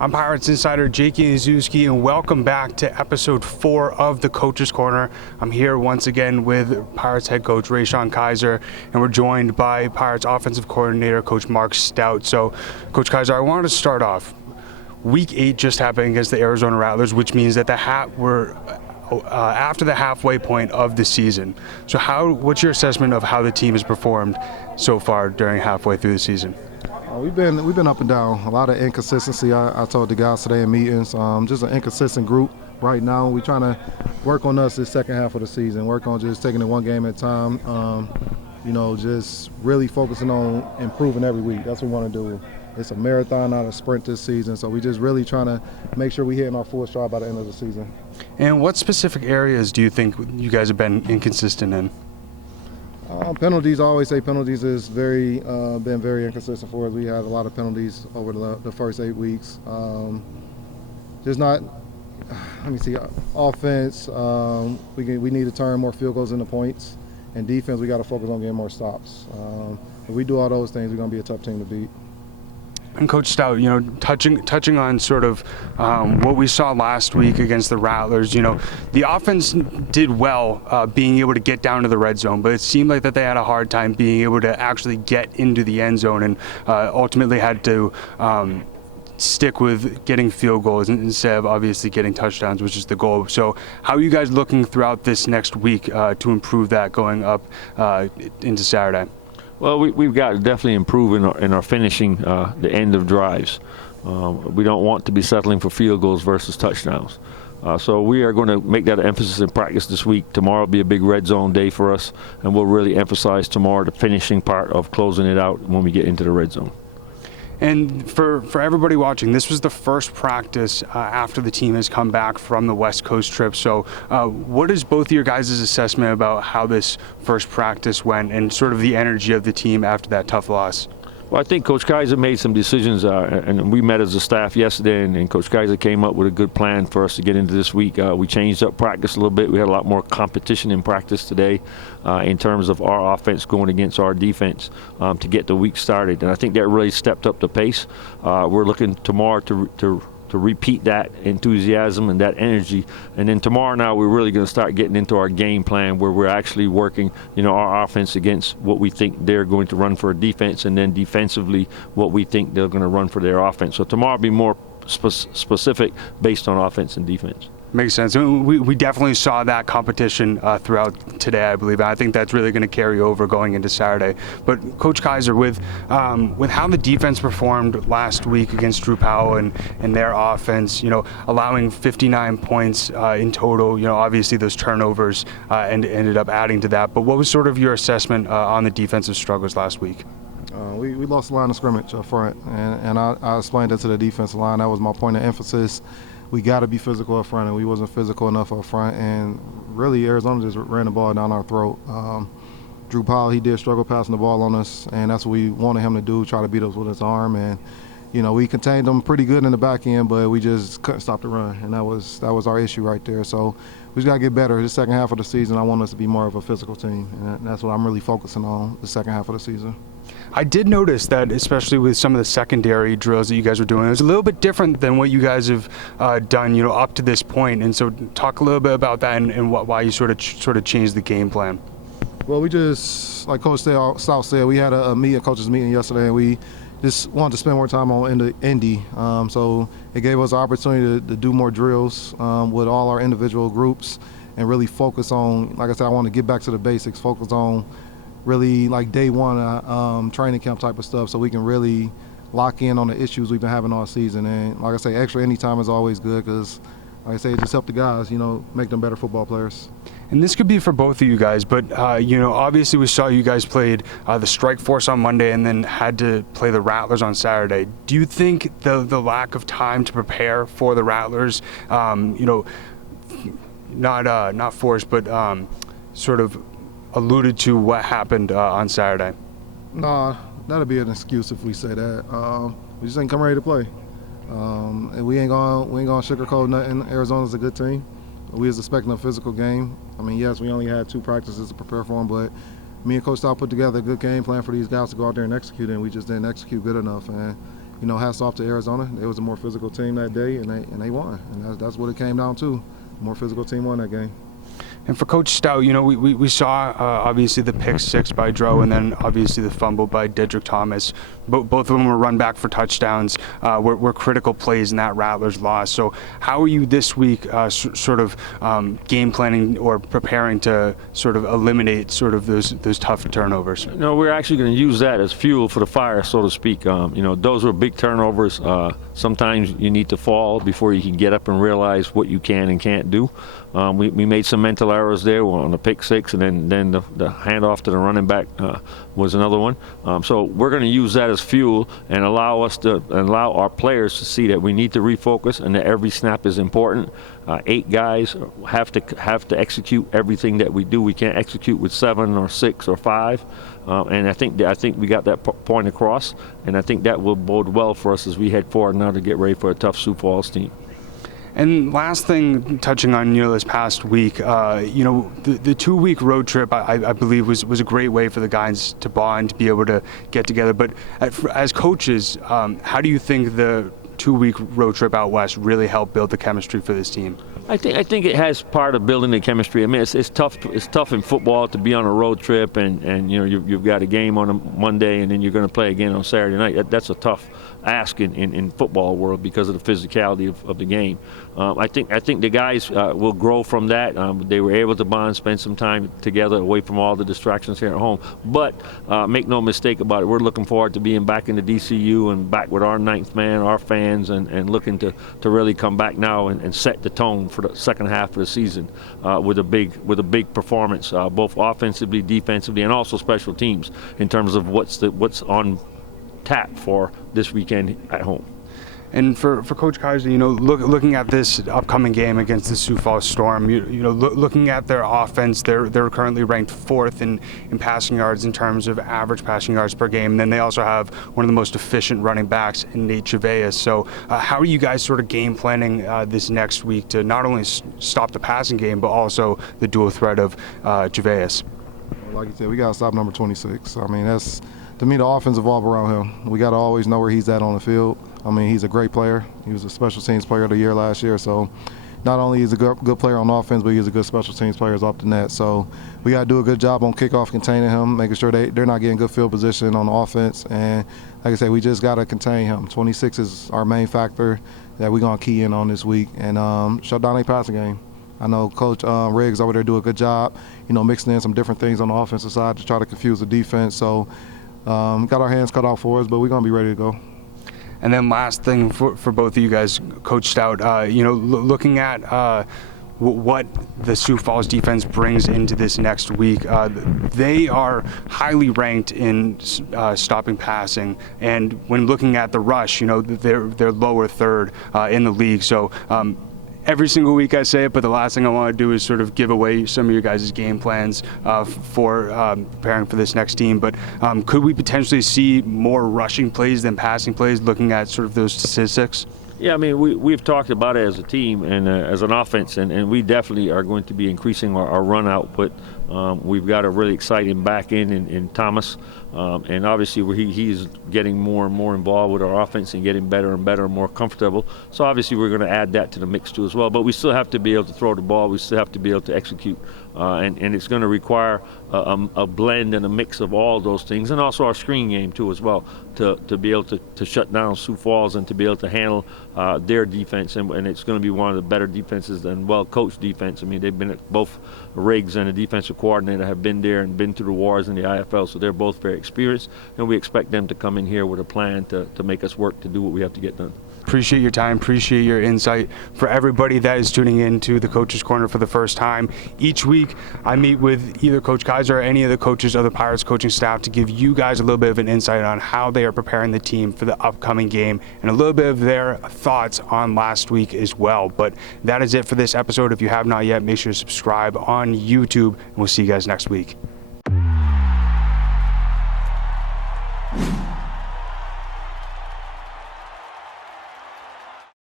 I'm Pirates Insider Jake Ignaszewski, and welcome back to episode 4 of the Coach's Corner. I'm here once again with Pirates head coach Rayshaun Kizer, and we're joined by Pirates offensive coordinator Coach Mark Stoute. So, Coach Kizer, I wanted to start off. Week 8 just happened against the Arizona Rattlers, which means that we're after the halfway point of the season. So, what's your assessment of how the team has performed so far during halfway through the season? We've been up and down. A lot of inconsistency. I told the guys today in meetings. Just an inconsistent group right now. We're trying to work on us this second half of the season. Work on just taking it one game at a time. Just really focusing on improving every week. That's what we want to do. It's a marathon, not a sprint this season. So we're just really trying to make sure we're hitting our full stride by the end of the season. And what specific areas do you think you guys have been inconsistent in? Penalties. I always say penalties has been very inconsistent for us. We had a lot of penalties over the first 8 weeks. Offense, we need to turn more field goals into points. And defense, we got to focus on getting more stops. If we do all those things, we're going to be a tough team to beat. And Coach Stoute, touching on sort of what we saw last week against the Rattlers, the offense did well being able to get down to the red zone, but it seemed like that they had a hard time being able to actually get into the end zone, and ultimately had to stick with getting field goals instead of obviously getting touchdowns, which is the goal. So how are you guys looking throughout this next week to improve that going up into Saturday? Well, we've got to definitely improve in our finishing the end of drives. We don't want to be settling for field goals versus touchdowns. So we are going to make that an emphasis in practice this week. Tomorrow will be a big red zone day for us, and we'll really emphasize tomorrow the finishing part of closing it out when we get into the red zone. And for everybody watching, this was the first practice after the team has come back from the West Coast trip. So what is both of your guys' assessment about how this first practice went and sort of the energy of the team after that tough loss? Well, I think Coach Kizer made some decisions, and we met as a staff yesterday, and Coach Kizer came up with a good plan for us to get into this week. We changed up practice a little bit. We had a lot more competition in practice today in terms of our offense going against our defense to get the week started, and I think that really stepped up the pace. We're looking tomorrow to repeat that enthusiasm and that energy. And then tomorrow now we're really going to start getting into our game plan where we're actually working, our offense against what we think they're going to run for a defense, and then defensively what we think they're going to run for their offense. So tomorrow will be more specific based on offense and defense. Makes sense. We definitely saw that competition throughout today, I believe. I think that's really going to carry over going into Saturday. But Coach Kizer, with how the defense performed last week against Drew Powell and their offense, allowing 59 points in total, obviously those turnovers and ended up adding to that. But what was sort of your assessment on the defensive struggles last week? We lost the line of scrimmage up front, and I explained it to the defensive line. That was my point of emphasis. We got to be physical up front, and we wasn't physical enough up front. And really, Arizona just ran the ball down our throat. Drew Powell, he did struggle passing the ball on us, and that's what we wanted him to do, try to beat us with his arm. And we contained them pretty good in the back end, but we just couldn't stop the run, and that was our issue right there. So we just got to get better. The second half of the season, I want us to be more of a physical team, and that's what I'm really focusing on the second half of the season. I did notice that, especially with some of the secondary drills that you guys were doing, it was a little bit different than what you guys have done, up to this point. And so, talk a little bit about that and why you sort of changed the game plan. Well, we just, like Coach Stoute said, we had a coaches meeting yesterday, and we just wanted to spend more time on Indy. So it gave us the opportunity to do more drills with all our individual groups and really focus on, like I said, I want to get back to the basics, focus on really like day one training camp type of stuff, so we can really lock in on the issues we've been having all season. And like I say, extra any time is always good because, like I say, it just helps the guys, make them better football players. And this could be for both of you guys, but obviously we saw you guys played the Strike Force on Monday and then had to play the Rattlers on Saturday. Do you think the lack of time to prepare for the Rattlers, not forced, but sort of alluded to what happened on Saturday? Nah, that'll be an excuse if we say that. We just ain't come ready to play, and we ain't gonna sugarcoat nothing. Arizona's a good team. We was expecting a physical game. I mean, yes, we only had 2 practices to prepare for them, but me and Coach Stoute put together a good game plan for these guys to go out there and execute, and we just didn't execute good enough. And hats off to Arizona. They was a more physical team that day, and they won. And that's what it came down to. A more physical team won that game. And for Coach Stoute, we saw obviously the pick six by Dro, and then obviously the fumble by Dedrick Thomas. Both of them were run back for touchdowns, were critical plays in that Rattlers loss. So how are you this week sort of game planning or preparing to sort of eliminate sort of those tough turnovers? No, we're actually going to use that as fuel for the fire, so to speak. Those were big turnovers. Sometimes you need to fall before you can get up and realize what you can and can't do. We made some mental errors there on the pick six, and then the handoff to the running back was another one. So we're going to use that as fuel and allow our players to see that we need to refocus and that every snap is important. 8 guys have to execute everything that we do. We can't execute with 7 or 6 or 5. And I think we got that point across, and I think that will bode well for us as we head forward now to get ready for a tough Sioux Falls team. And last thing, touching on this past week, the 2-week road trip, I believe, was a great way for the guys to bond, to be able to get together. But as coaches, how do you think the 2-week road trip out west really helped build the chemistry for this team? I think it has part of building the chemistry. I mean, it's tough. It's tough in football to be on a road trip, and you've got a game on a Monday, and then you're going to play again on Saturday night. That's a tough ask in football world because of the physicality of the game. I think the guys will grow from that. They were able to bond, spend some time together away from all the distractions here at home. But make no mistake about it, we're looking forward to being back in the DCU and back with our ninth man, our fans, and looking to really come back now and set the tone for the second half of the season with a big performance, both offensively, defensively, and also special teams in terms of what's on tap for this weekend at home. And for Coach Kizer, looking at this upcoming game against the Sioux Falls Storm, looking at their offense, they're currently ranked 4th in passing yards in terms of average passing yards per game. And then they also have one of the most efficient running backs in Nate Javeas. So how are you guys sort of game planning this next week to not only stop the passing game, but also the dual threat of Javeas? Like you said, we got to stop number 26. I mean, that's, to me, the offense evolve around him. We got to always know where he's at on the field. I mean, he's a great player. He was a special teams player of the year last year. So not only is he a good player on offense, but he's a good special teams player off the net. So we got to do a good job on kickoff containing him, making sure they're not getting good field position on the offense. And like I said, we just got to contain him. 26 is our main factor that we're going to key in on this week and shut down their passing game. I know Coach Riggs over there do a good job, mixing in some different things on the offensive side to try to confuse the defense. So got our hands cut off for us, but we're going to be ready to go. And then last thing for both of you guys, Coach Stoute, looking at what the Sioux Falls defense brings into this next week, they are highly ranked in stopping passing, and when looking at the rush, they're lower third in the league. So every single week I say it, but the last thing I want to do is sort of give away some of your guys' game plans for preparing for this next team. But could we potentially see more rushing plays than passing plays, looking at sort of those statistics? Yeah, I mean, we've talked about it as a team and as an offense, and we definitely are going to be increasing our run output. We've got a really exciting back end in Thomas, and obviously he's getting more and more involved with our offense and getting better and better and more comfortable. So obviously we're going to add that to the mix too as well. But we still have to be able to throw the ball. We still have to be able to execute, and it's going to require a blend and a mix of all those things, and also our screen game too as well, to be able to shut down Sioux Falls and to be able to handle their defense. And it's going to be one of the better defenses and well-coached defense. I mean, they've been at both Riggs and the defensive coordinator have been there and been through the wars in the IFL, so they're both very experienced, and we expect them to come in here with a plan to make us work to do what we have to get done. Appreciate your time, appreciate your insight. For everybody that is tuning in to the Coach's Corner for the first time, each week I meet with either Coach Kizer or any of the coaches of the Pirates coaching staff to give you guys a little bit of an insight on how they are preparing the team for the upcoming game and a little bit of their thoughts on last week as well. But that is it for this episode. If you have not yet, make sure to subscribe on YouTube, and we'll see you guys next week.